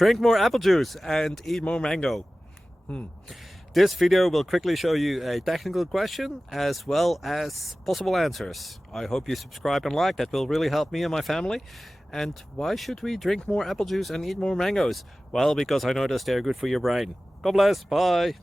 Drink more apple juice and eat more mango. This video will quickly show you a technical question as well as possible answers. I hope you subscribe and like, that will really help me and my family. And why should we drink more apple juice and eat more mangoes? Well, because I noticed they're good for your brain. God bless, bye!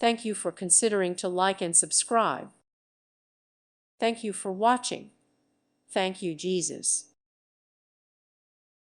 Thank you for considering to like and subscribe. Thank you for watching. Thank you, Jesus.